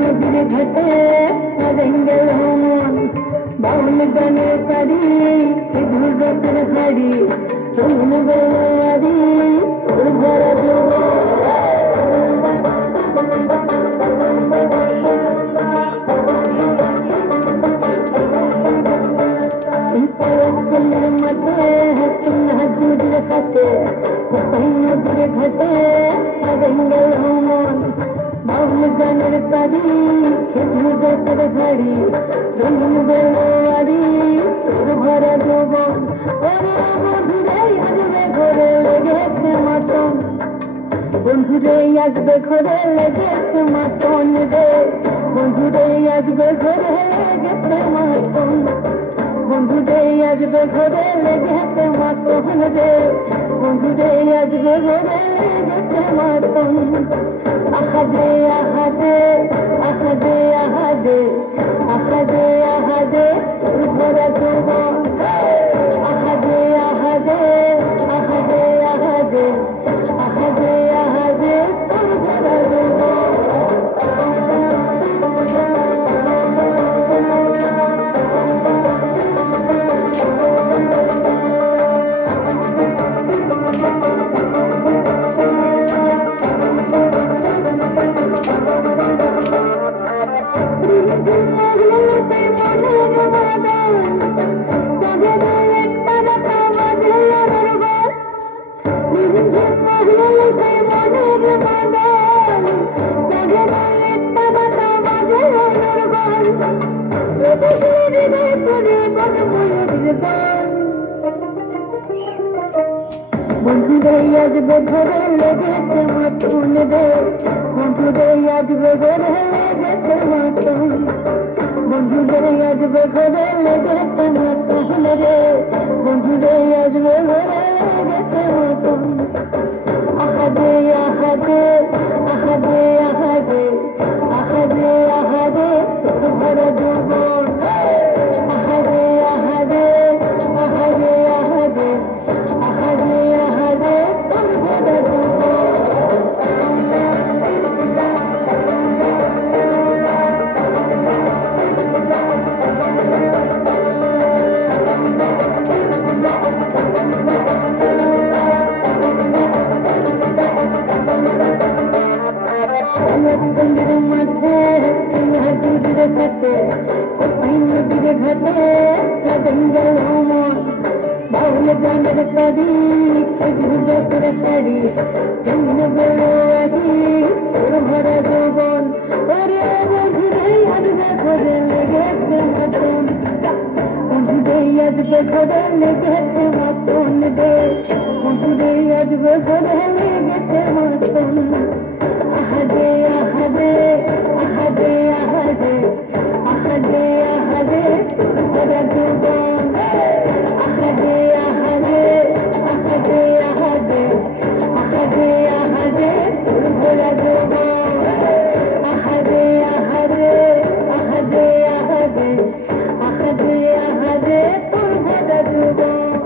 নদীর ঘাটে রেঙ্গেল মন বাউল গানে সারি খেজুর রসের হাড়ি চলুন বেলারি তোর ভরা দেব পরস্থলের মাঠে সোনাঝুরির ঘাটে নদীর ঘাটে রেঙ্গেল মন বাউল গানের সারি খেজুর রসের হাড়ি রঙিন বেলারি তোর ভরা যৌবন ওরে বন্ধুরে আসবে ঘরে লেগেছে মাতন বন্ধুরে আসবে ঘরে লেগেছে মাতন রে বন্ধুরে আসবে ঘরে লেগেছে মাতন বন্ধুরে আসবে ঘরে লেগেছে মাতন রে বন্ধুরে আসবে ঘরে লেগেছে মাতন আহাদে আহাদে আহাদে আহাদে আহাদে আহাদে তোর ভরা যৌবন আহাদে আহাদে আহাদে আহাদে আহাদে আহাদে তোর ভরা যৌবন বন্ধুরে আসবে ঘরে লেগেছে মাতন রে বন্ধুরে আসবে ঘরে লেগেছে মাতন বন্ধুরে আসবে ঘরে লেগেছে মাতন রে বন্ধুরে আসবে ঘরে লেগেছে মাতন আহাদে আহাদে আহাদে আহাদে আহাদে আহাদে তোর ভরা যৌবন আহাদে আহাদে আহাদে আহাদে আহাদে আহাদে তোর ভরা যৌবন পরস্থলের মাঠে সোনাঝুরির ঘাটে নদীর ঘাটে রেঙ্গেল মন বাউল গানের সারি খেজুর রসের হাড়ি রঙিন বেলারি তোর ভরা যৌবন ওরে বন্ধুরে আসবে ঘরে লেগেছে মাতন বন্ধুরে আসবে ঘরে লেগেছে মাতন রে বন্ধুরে আসবে ঘরে লেগেছে মাতন আহাদে আহাদে আহাদে আহাদে আহাদে আহাদে তোর ভরা যৌবন আহাদে আহাদে আহাদে আহাদে আহাদে আহাদে তোর ভরা যৌবন আহাদে আহাদে আহাদে আহাদে আহাদে আহাদে তোর ভরা যৌবন